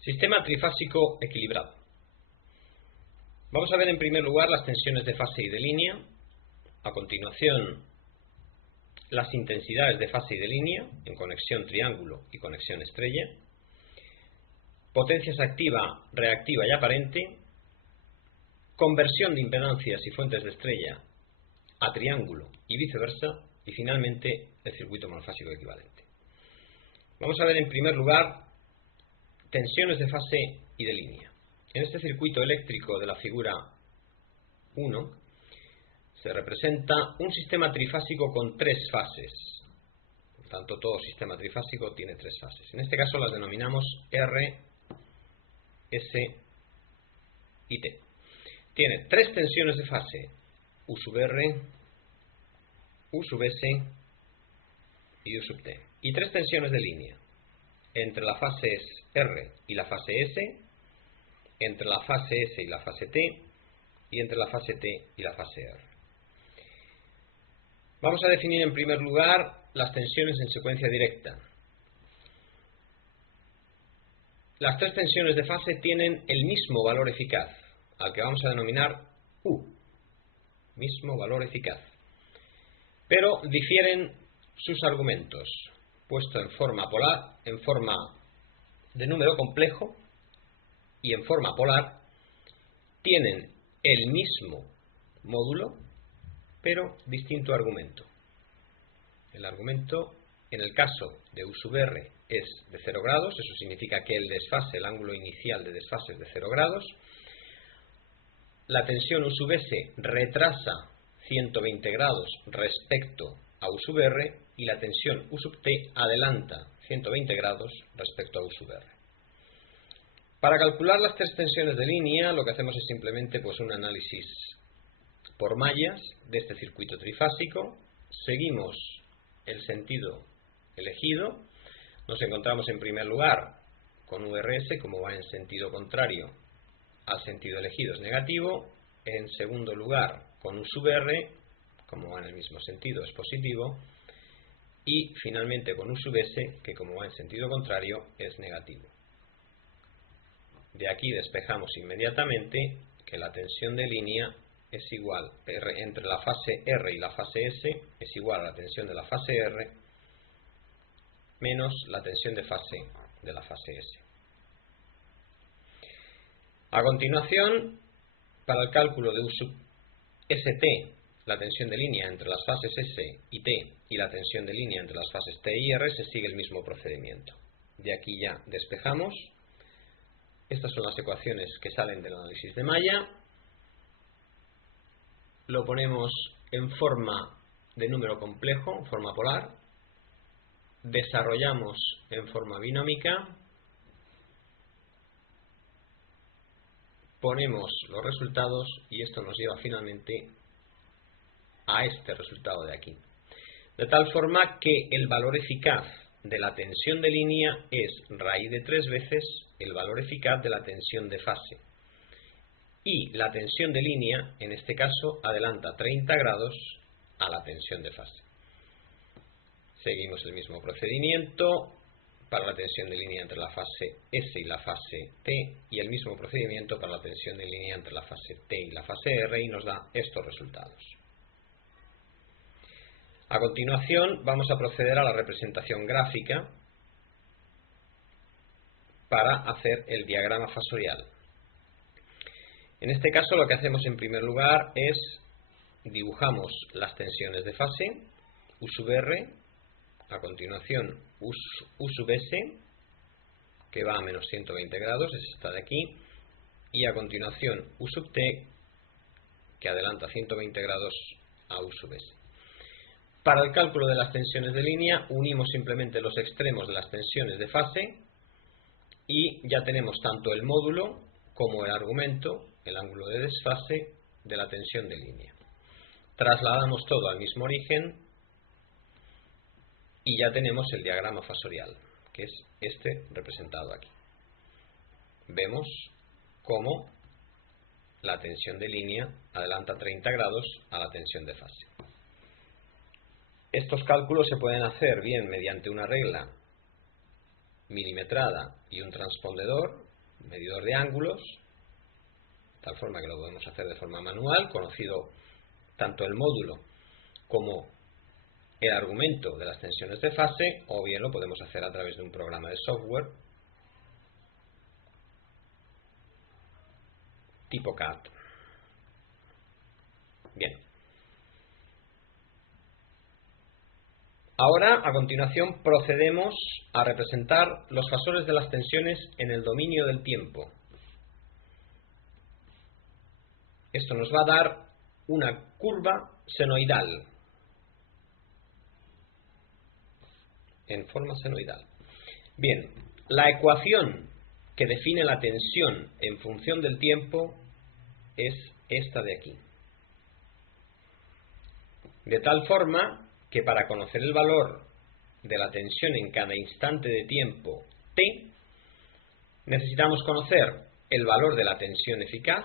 Sistema trifásico equilibrado. Vamos a ver en primer lugar las tensiones de fase y de línea. A continuación, las intensidades de fase y de línea en conexión triángulo y conexión estrella. Potencias activa, reactiva y aparente. Conversión de impedancias y fuentes de estrella a triángulo y viceversa. Y finalmente, el circuito monofásico equivalente. Vamos a ver en primer lugar tensiones de fase y de línea. En este circuito eléctrico de la figura 1 se representa un sistema trifásico con tres fases. Por tanto, todo sistema trifásico tiene tres fases. En este caso las denominamos R, S y T. Tiene tres tensiones de fase, U sub R, U sub S y U sub T. Y tres tensiones de línea entre la fase R y la fase S, entre la fase S y la fase T, y entre la fase T y la fase R. Vamos a definir en primer lugar las tensiones en secuencia directa. Las tres tensiones de fase tienen el mismo valor eficaz, al que vamos a denominar U, mismo valor eficaz. Pero difieren sus argumentos, puesto en forma polar, en forma de número complejo y en forma polar, tienen el mismo módulo, pero distinto argumento. El argumento, en el caso de U sub R, es de 0 grados, eso significa que el desfase, el ángulo inicial de desfase es de 0 grados. La tensión U sub S retrasa 120 grados respecto a U sub R y la tensión U sub T adelanta 120 grados respecto a U sub R. Para calcular las tres tensiones de línea lo que hacemos es simplemente un análisis por mallas de este circuito trifásico. Seguimos el sentido elegido. Nos encontramos en primer lugar con URS, como va en sentido contrario al sentido elegido es negativo. En segundo lugar con U sub R, como va en el mismo sentido es positivo. Y finalmente con U sub S, que como va en sentido contrario es negativo. De aquí despejamos inmediatamente que la tensión de línea es igual, entre la fase R y la fase S, es igual a la tensión de la fase R menos la tensión de la fase S. A continuación, para el cálculo de U sub ST, la tensión de línea entre las fases S y T y la tensión de línea entre las fases T y R, se sigue el mismo procedimiento. De aquí ya despejamos. Estas son las ecuaciones que salen del análisis de malla. Lo ponemos en forma de número complejo, en forma polar. Desarrollamos en forma binómica. Ponemos los resultados y esto nos lleva finalmente a este resultado de aquí. De tal forma que el valor eficaz de la tensión de línea es raíz de 3 veces el valor eficaz de la tensión de fase. Y la tensión de línea, en este caso, adelanta 30 grados a la tensión de fase. Seguimos el mismo procedimiento para la tensión de línea entre la fase S y la fase T y el mismo procedimiento para la tensión de línea entre la fase T y la fase R y nos da estos resultados. A continuación vamos a proceder a la representación gráfica para hacer el diagrama fasorial. En este caso lo que hacemos en primer lugar es dibujamos las tensiones de fase, U sub R, a continuación U sub S, que va a menos 120 grados, es esta de aquí, y a continuación U sub T, que adelanta 120 grados a U sub S. Para el cálculo de las tensiones de línea unimos simplemente los extremos de las tensiones de fase y ya tenemos tanto el módulo como el argumento, el ángulo de desfase de la tensión de línea. Trasladamos todo al mismo origen y ya tenemos el diagrama fasorial, que es este representado aquí. Vemos cómo la tensión de línea adelanta 30 grados a la tensión de fase. Estos cálculos se pueden hacer bien mediante una regla milimetrada y un transpondedor, medidor de ángulos, de tal forma que lo podemos hacer de forma manual, conocido tanto el módulo como el argumento de las tensiones de fase, o bien lo podemos hacer a través de un programa de software tipo CAD. Bien. Ahora, a continuación, procedemos a representar los fasores de las tensiones en el dominio del tiempo. Esto nos va a dar una curva senoidal, en forma senoidal. Bien, la ecuación que define la tensión en función del tiempo es esta de aquí. De tal forma que para conocer el valor de la tensión en cada instante de tiempo t, necesitamos conocer el valor de la tensión eficaz,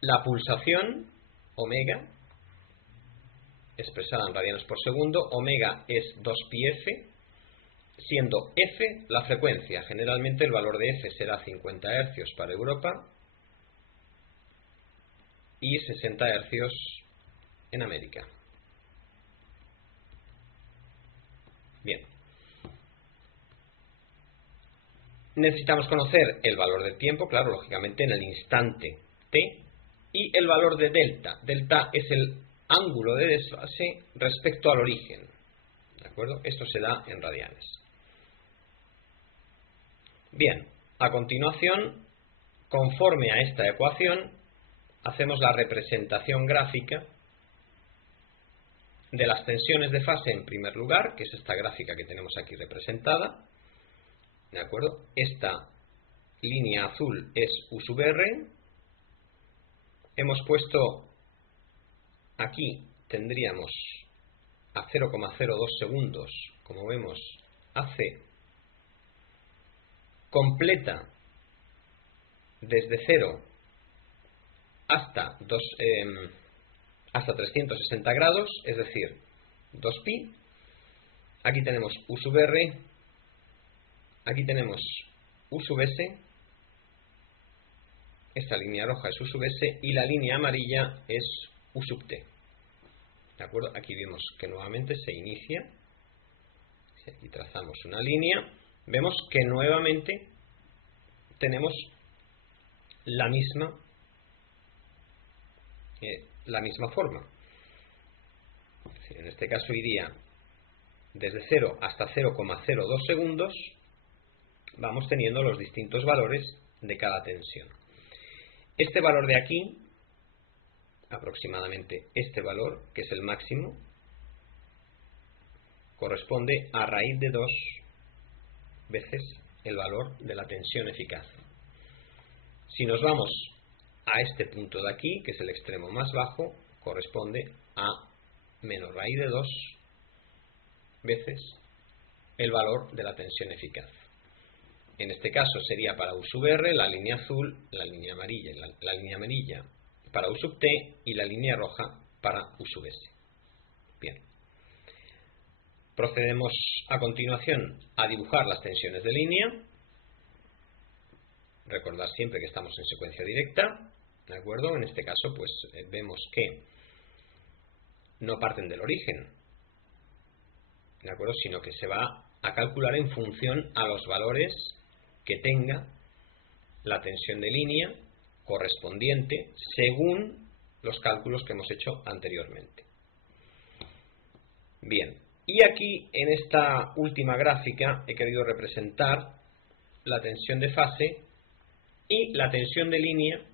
la pulsación, omega, expresada en radianes por segundo. Omega es 2πf, siendo f la frecuencia. Generalmente el valor de f será 50 Hz para Europa y 60 Hz en América. Bien. Necesitamos conocer el valor del tiempo, claro, lógicamente en el instante t, y el valor de delta. Delta es el ángulo de desfase respecto al origen. ¿De acuerdo? Esto se da en radianes. Bien, a continuación, conforme a esta ecuación, hacemos la representación gráfica de las tensiones de fase en primer lugar, que es esta gráfica que tenemos aquí representada. ¿De acuerdo? Esta línea azul es U sub R. Hemos puesto aquí, tendríamos a 0,02 segundos, como vemos, hace completa desde 0 hasta 360 grados, es decir, 2π. Aquí tenemos U sub R, aquí tenemos U sub S, esta línea roja es U sub S y la línea amarilla es U sub T. ¿De acuerdo? Aquí vemos que nuevamente se inicia. Si aquí trazamos una línea, vemos que nuevamente tenemos la misma forma. Es decir, en este caso iría desde 0 hasta 0,02 segundos, vamos teniendo los distintos valores de cada tensión. Este valor de aquí, aproximadamente este valor, que es el máximo, corresponde a raíz de 2 veces el valor de la tensión eficaz. Si nos vamos a este punto de aquí, que es el extremo más bajo, corresponde a menos raíz de 2 veces el valor de la tensión eficaz. En este caso sería para U sub R la línea azul, la línea amarilla para U sub T y la línea roja para U sub S. Bien. Procedemos a continuación a dibujar las tensiones de línea. Recordad siempre que estamos en secuencia directa, ¿de acuerdo? En este caso, pues vemos que no parten del origen, ¿de acuerdo? Sino que se va a calcular en función a los valores que tenga la tensión de línea correspondiente según los cálculos que hemos hecho anteriormente. Bien, y aquí en esta última gráfica he querido representar la tensión de fase y la tensión de línea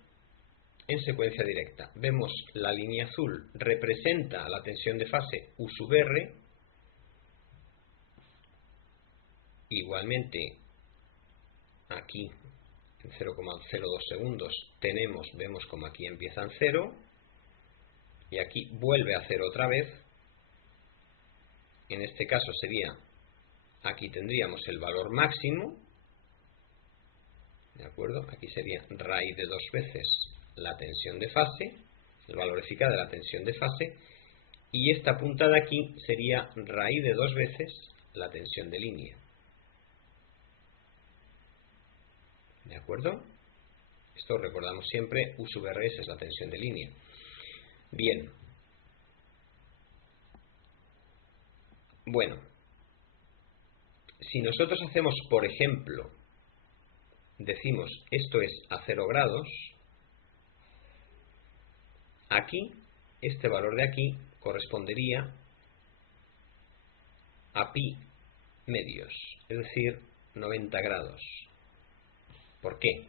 en secuencia directa. Vemos la línea azul representa la tensión de fase U sub R. Igualmente aquí en 0,02 segundos vemos como aquí empieza en 0 y aquí vuelve a 0 otra vez. En este caso sería, aquí tendríamos el valor máximo, ¿de acuerdo? Aquí sería raíz de 2 veces la tensión de fase, el valor eficaz de la tensión de fase, y esta punta de aquí sería raíz de 2 veces la tensión de línea. ¿De acuerdo? Esto recordamos siempre, U sub RS es la tensión de línea. Bien. Bueno, si nosotros hacemos, por ejemplo, decimos esto es a 0 grados, aquí, este valor de aquí correspondería a pi medios, es decir, 90 grados. ¿Por qué?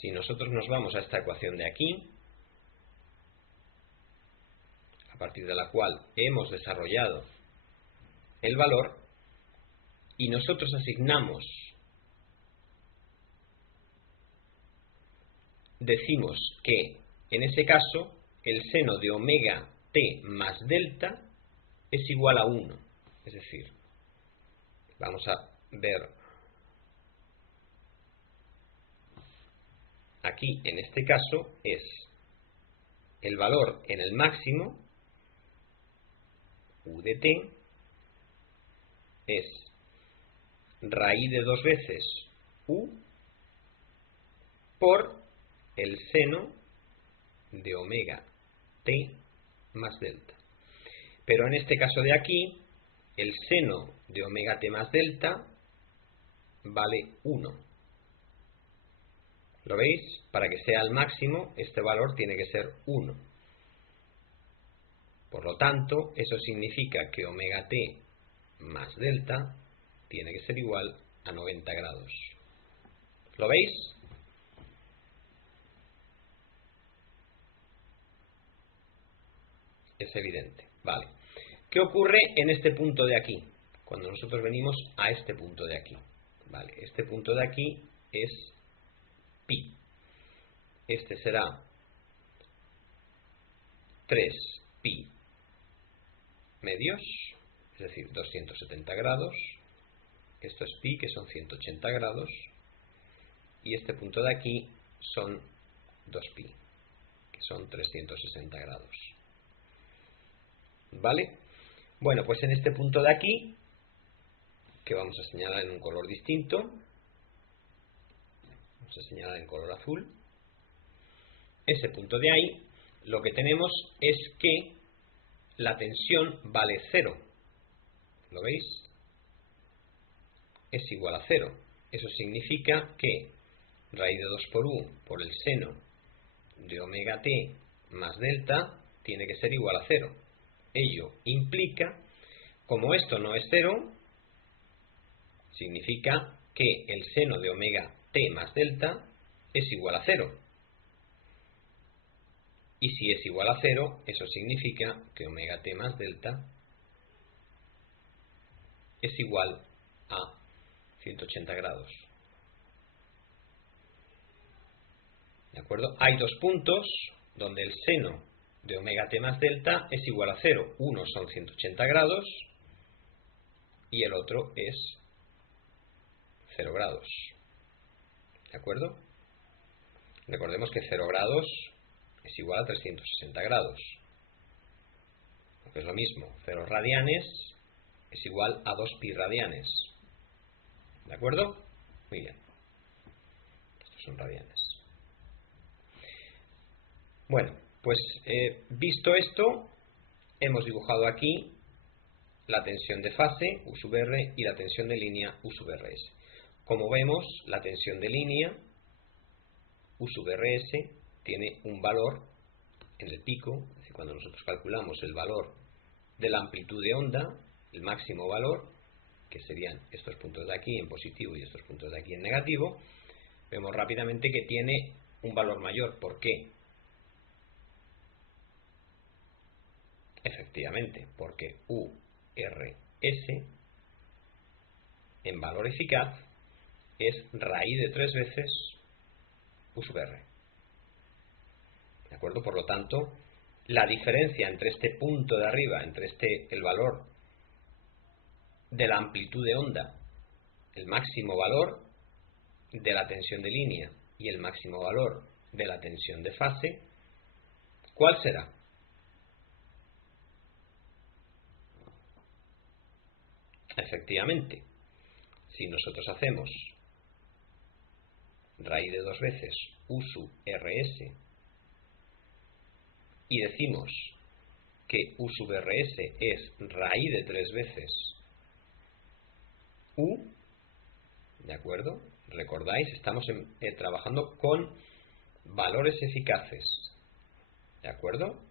Si nosotros nos vamos a esta ecuación de aquí, a partir de la cual hemos desarrollado el valor, y nosotros asignamos, decimos que en ese caso el seno de omega t más delta es igual a 1. Es decir, vamos a ver aquí, en este caso, es el valor en el máximo, U de t, es raíz de 2 veces U por el seno de omega t más delta. Pero en este caso de aquí, el seno de omega t más delta vale 1. ¿Lo veis? Para que sea el máximo, este valor tiene que ser 1. Por lo tanto, eso significa que omega t más delta tiene que ser igual a 90 grados. ¿Lo veis? Es evidente. Vale. ¿Qué ocurre en este punto de aquí? Cuando nosotros venimos a este punto de aquí. Vale, este punto de aquí es pi. Este será 3 pi medios, es decir, 270 grados. Esto es pi, que son 180 grados. Y este punto de aquí son 2 pi, que son 360 grados. ¿Vale? Bueno, pues en este punto de aquí, que vamos a señalar en un color distinto, vamos a señalar en color azul, ese punto de ahí, lo que tenemos es que la tensión vale 0. ¿Lo veis? Es igual a 0. Eso significa que raíz de 2 por U por el seno de omega t más delta tiene que ser igual a 0. Ello implica, como esto no es 0, significa que el seno de omega t más delta es igual a 0. Y si es igual a 0, eso significa que omega t más delta es igual a 180 grados. ¿De acuerdo? Hay dos puntos donde el seno de omega t más delta es igual a 0. Uno son 180 grados y el otro es 0 grados. ¿De acuerdo? Recordemos que 0 grados es igual a 360 grados. Lo que es lo mismo, 0 radianes es igual a 2 pi radianes. ¿De acuerdo? Muy bien. Estos son radianes. Bueno, pues visto esto, hemos dibujado aquí la tensión de fase, U sub R, y la tensión de línea, U sub RS. Como vemos, la tensión de línea, U sub RS, tiene un valor en el pico, es decir, cuando nosotros calculamos el valor de la amplitud de onda, el máximo valor, que serían estos puntos de aquí en positivo y estos puntos de aquí en negativo, vemos rápidamente que tiene un valor mayor. ¿Por qué? Efectivamente, porque URS en valor eficaz es raíz de 3 veces U sub R. ¿De acuerdo? Por lo tanto, la diferencia entre este punto de arriba, entre el valor de la amplitud de onda, el máximo valor de la tensión de línea y el máximo valor de la tensión de fase, ¿cuál será? Efectivamente, si nosotros hacemos raíz de 2 veces U sub RS y decimos que U sub RS es raíz de 3 veces U, ¿de acuerdo? ¿Recordáis? Estamos trabajando con valores eficaces, ¿de acuerdo?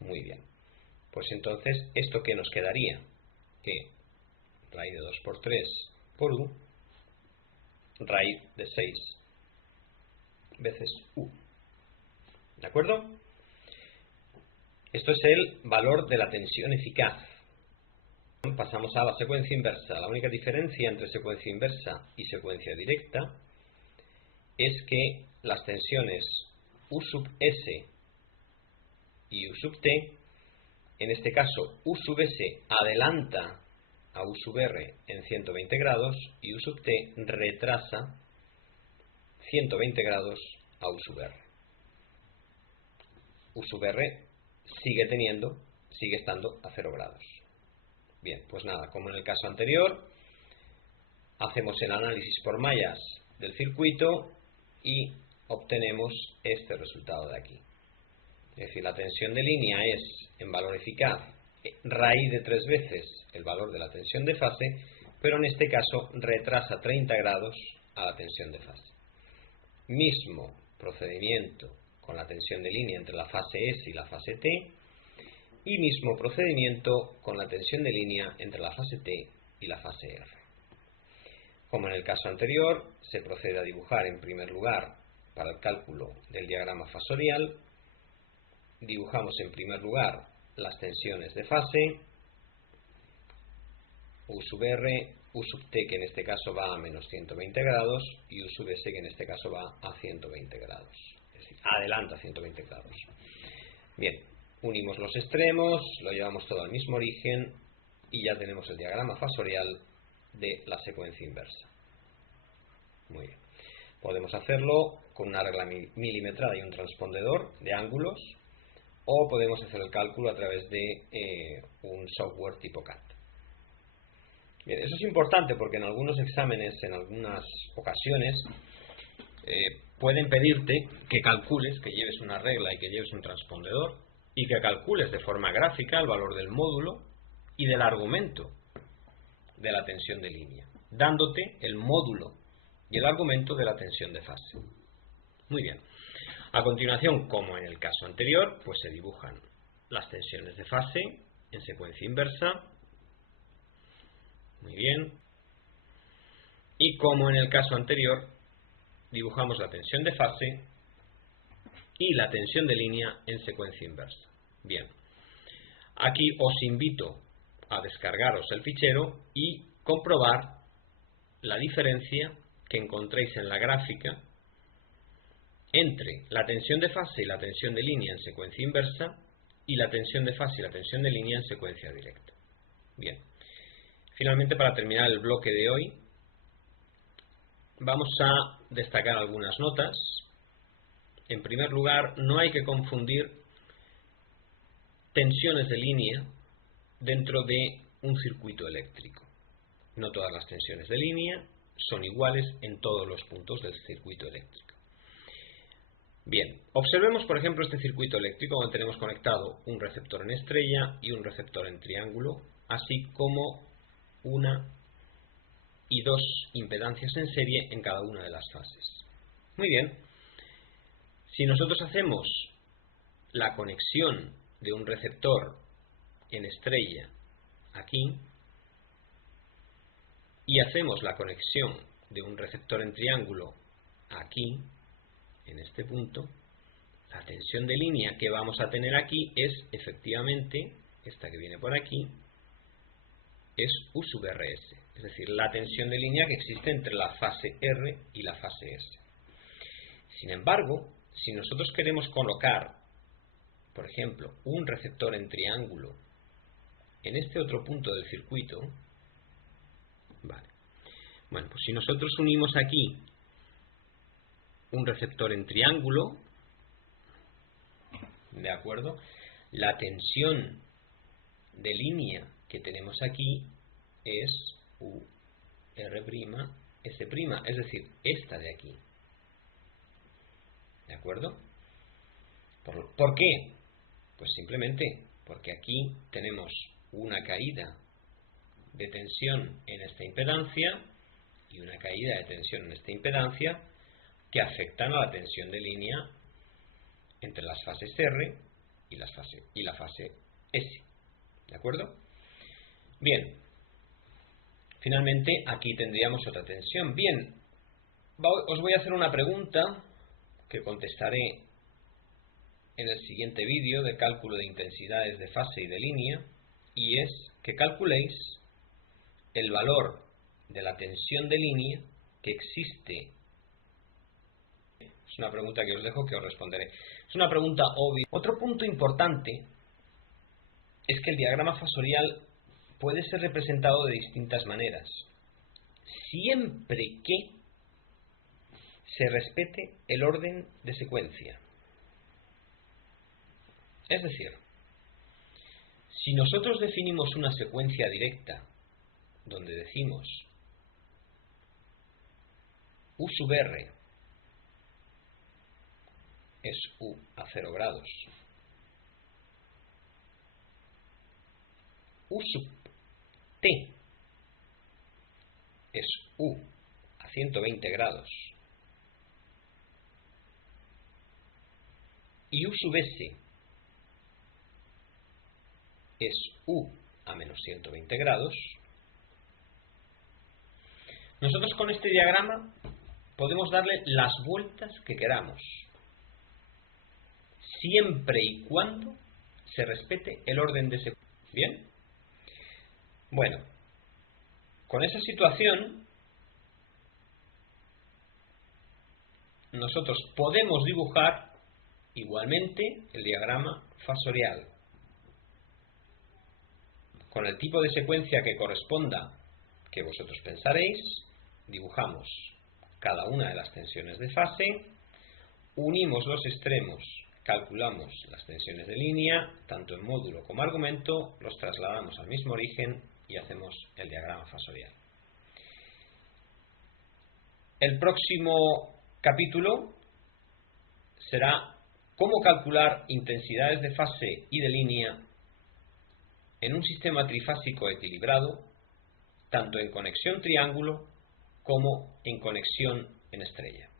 Muy bien. Pues entonces, ¿esto qué nos quedaría? Que raíz de 2 por 3 por U, raíz de 6 veces U. ¿De acuerdo? Esto es el valor de la tensión eficaz. Pasamos a la secuencia inversa. La única diferencia entre secuencia inversa y secuencia directa es que las tensiones U sub S y U sub T, en este caso U sub S adelanta a U sub R en 120 grados y U sub T retrasa 120 grados a U sub R. U sub R sigue estando a 0 grados. Bien, pues nada, como en el caso anterior, hacemos el análisis por mallas del circuito y obtenemos este resultado de aquí. Es decir, la tensión de línea es, en valor eficaz, raíz de 3 veces el valor de la tensión de fase, pero en este caso retrasa 30 grados a la tensión de fase. Mismo procedimiento con la tensión de línea entre la fase S y la fase T, y mismo procedimiento con la tensión de línea entre la fase T y la fase R. Como en el caso anterior, se procede a dibujar en primer lugar, para el cálculo del diagrama fasorial, dibujamos en primer lugar las tensiones de fase, U sub R, U sub T, que en este caso va a menos 120 grados, y U sub S, que en este caso va a 120 grados. Es decir, adelanta 120 grados. Bien, unimos los extremos, lo llevamos todo al mismo origen y ya tenemos el diagrama fasorial de la secuencia inversa. Muy bien. Podemos hacerlo con una regla milimetrada y un transpondedor de ángulos, o podemos hacer el cálculo a través de un software tipo CAD. Bien, eso es importante porque en algunos exámenes, en algunas ocasiones, pueden pedirte que calcules, que lleves una regla y que lleves un transpondedor, y que calcules de forma gráfica el valor del módulo y del argumento de la tensión de línea, dándote el módulo y el argumento de la tensión de fase. Muy bien. A continuación, como en el caso anterior, pues se dibujan las tensiones de fase en secuencia inversa. Muy bien. Y como en el caso anterior, dibujamos la tensión de fase y la tensión de línea en secuencia inversa. Bien. Aquí os invito a descargaros el fichero y comprobar la diferencia que encontréis en la gráfica entre la tensión de fase y la tensión de línea en secuencia inversa y la tensión de fase y la tensión de línea en secuencia directa. Bien. Finalmente, para terminar el bloque de hoy, vamos a destacar algunas notas. En primer lugar, no hay que confundir tensiones de línea dentro de un circuito eléctrico. No todas las tensiones de línea son iguales en todos los puntos del circuito eléctrico. Bien, observemos por ejemplo este circuito eléctrico donde tenemos conectado un receptor en estrella y un receptor en triángulo, así como una y dos impedancias en serie en cada una de las fases. Muy bien, si nosotros hacemos la conexión de un receptor en estrella aquí y hacemos la conexión de un receptor en triángulo aquí, en este punto, la tensión de línea que vamos a tener aquí es efectivamente, esta que viene por aquí, es U sub RS, es decir, la tensión de línea que existe entre la fase R y la fase S. Sin embargo, si nosotros queremos colocar, por ejemplo, un receptor en triángulo en este otro punto del circuito, vale. Bueno, pues si nosotros unimos aquí un receptor en triángulo, ¿de acuerdo? La tensión de línea que tenemos aquí es U R' S', es decir, esta de aquí. ¿De acuerdo? ¿Por qué? Pues simplemente porque aquí tenemos una caída de tensión en esta impedancia y una caída de tensión en esta impedancia que afectan a la tensión de línea entre las fases R y la fase S. ¿De acuerdo? Bien. Finalmente, aquí tendríamos otra tensión. Bien, os voy a hacer una pregunta que contestaré en el siguiente vídeo de cálculo de intensidades de fase y de línea, y es que calculéis el valor de la tensión de línea que existe. Es una pregunta que os dejo, que os responderé. Es una pregunta obvia. Otro punto importante es que el diagrama fasorial puede ser representado de distintas maneras, siempre que se respete el orden de secuencia. Es decir, si nosotros definimos una secuencia directa donde decimos U sub R es U a 0 grados, U sub T es U a 120 grados y U sub S es U a menos 120 grados, nosotros con este diagrama podemos darle las vueltas que queramos, siempre y cuando se respete el orden de secuencia. ¿Bien? Bueno, con esa situación nosotros podemos dibujar igualmente el diagrama fasorial con el tipo de secuencia que corresponda, que vosotros pensaréis. Dibujamos cada una de las tensiones de fase, unimos los extremos, calculamos las tensiones de línea, tanto en módulo como argumento, los trasladamos al mismo origen y hacemos el diagrama fasorial. El próximo capítulo será cómo calcular intensidades de fase y de línea en un sistema trifásico equilibrado, tanto en conexión triángulo como en conexión en estrella.